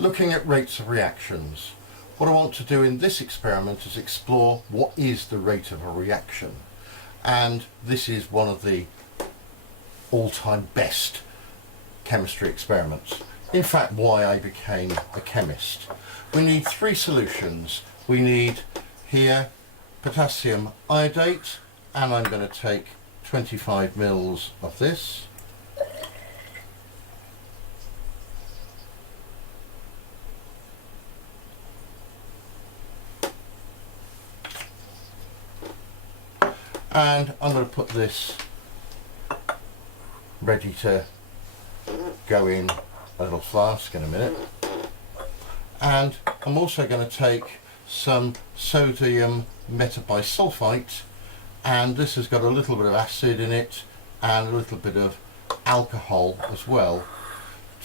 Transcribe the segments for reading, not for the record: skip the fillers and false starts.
looking at rates of reactions. What I want to do in this experiment is explore what is the rate of a reaction, and this is one of the all-time best chemistry experiments. In fact, why I became a chemist. We need three solutions. We need here potassium iodate, and I'm going to take 25 mils of this. And I'm going to put this ready to go in a little flask in a minute. And I'm also going to take some sodium metabisulfite, and this has got a little bit of acid in it and a little bit of alcohol as well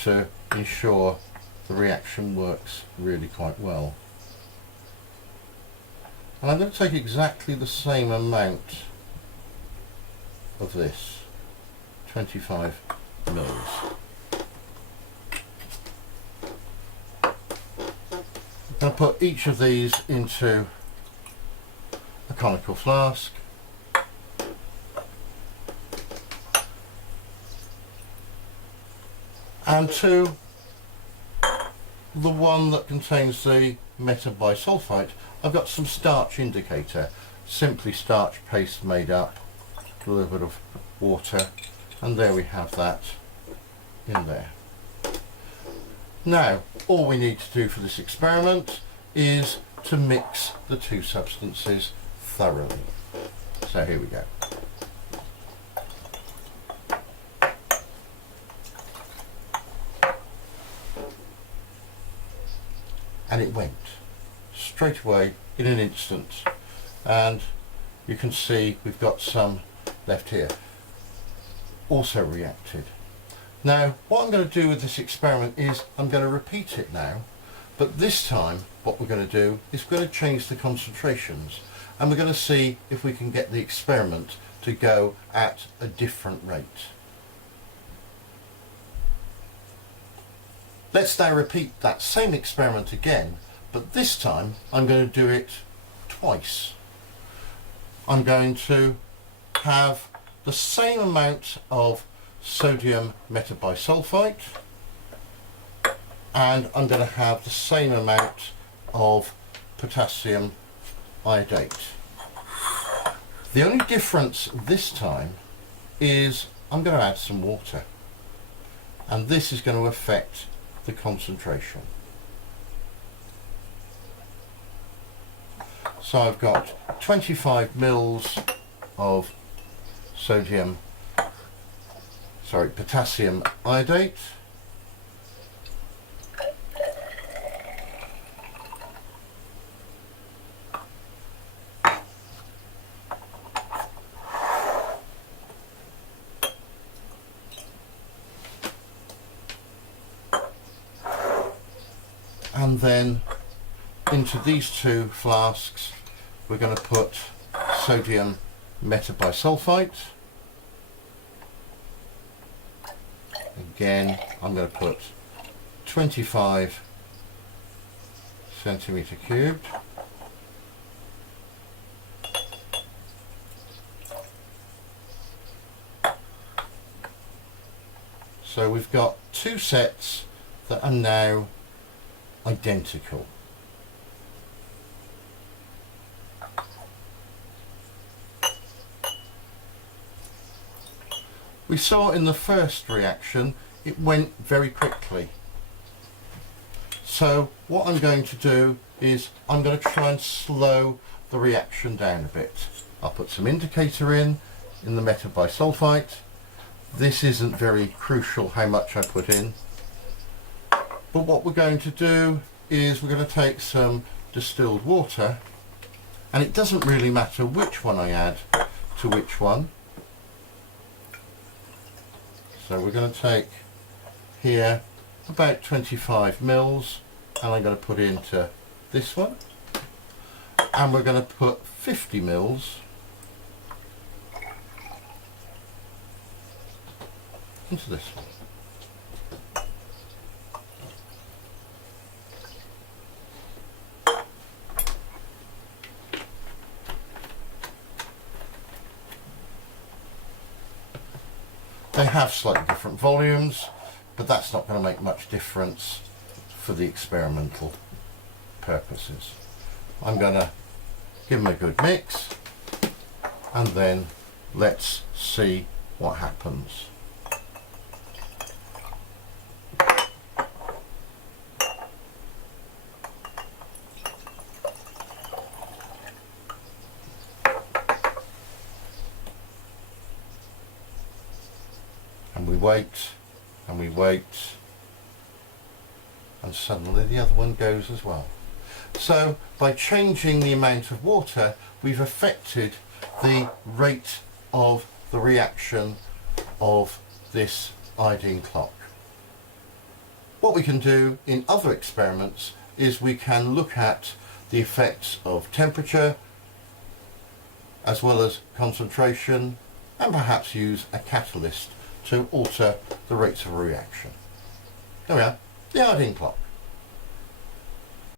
to ensure the reaction works really quite well. And I'm going to take exactly the same amount of this, 25 mils. I'm going to put each of these into a conical flask. And to the one that contains the metabisulfite, I've got some starch indicator, simply starch paste made up, a little bit of water, and there we have that in there. Now, all we need to do for this experiment is to mix the two substances thoroughly. So here we go. And it went straight away in an instant, and you can see we've got some left here also reacted. Now what I'm going to do with this experiment is I'm going to repeat it now, but this time what we're going to do is we're going to change the concentrations, and we're going to see if we can get the experiment to go at a different rate. Let's now repeat that same experiment again, but this time I'm going to do it twice. I'm going to have the same amount of sodium metabisulfite, and I'm going to have the same amount of potassium iodate. The only difference this time is I'm going to add some water, and this is going to affect the concentration. So I've got 25 mils of potassium iodate, and then into these two flasks we're going to put sodium metabisulfite. Again, I'm going to put 25 centimetre cubed. So we've got two sets that are now identical. We saw in the first reaction it went very quickly. So what I'm going to do is I'm going to try and slow the reaction down a bit. I'll put some indicator in the metabisulfite. This isn't very crucial how much I put in. But what we're going to do is we're going to take some distilled water, and it doesn't really matter which one I add to which one. So we're going to take here about 25 mils, and I'm going to put into this one, and we're going to put 50 mils into this one. They have slightly different volumes, but that's not going to make much difference for the experimental purposes. I'm going to give them a good mix, and then let's see what happens. And we wait, and we wait, and suddenly the other one goes as well. So by changing the amount of water, we've affected the rate of the reaction of this iodine clock. What we can do in other experiments is we can look at the effects of temperature as well as concentration, and perhaps use a catalyst to alter the rates of a reaction. There we are, the iodine clock.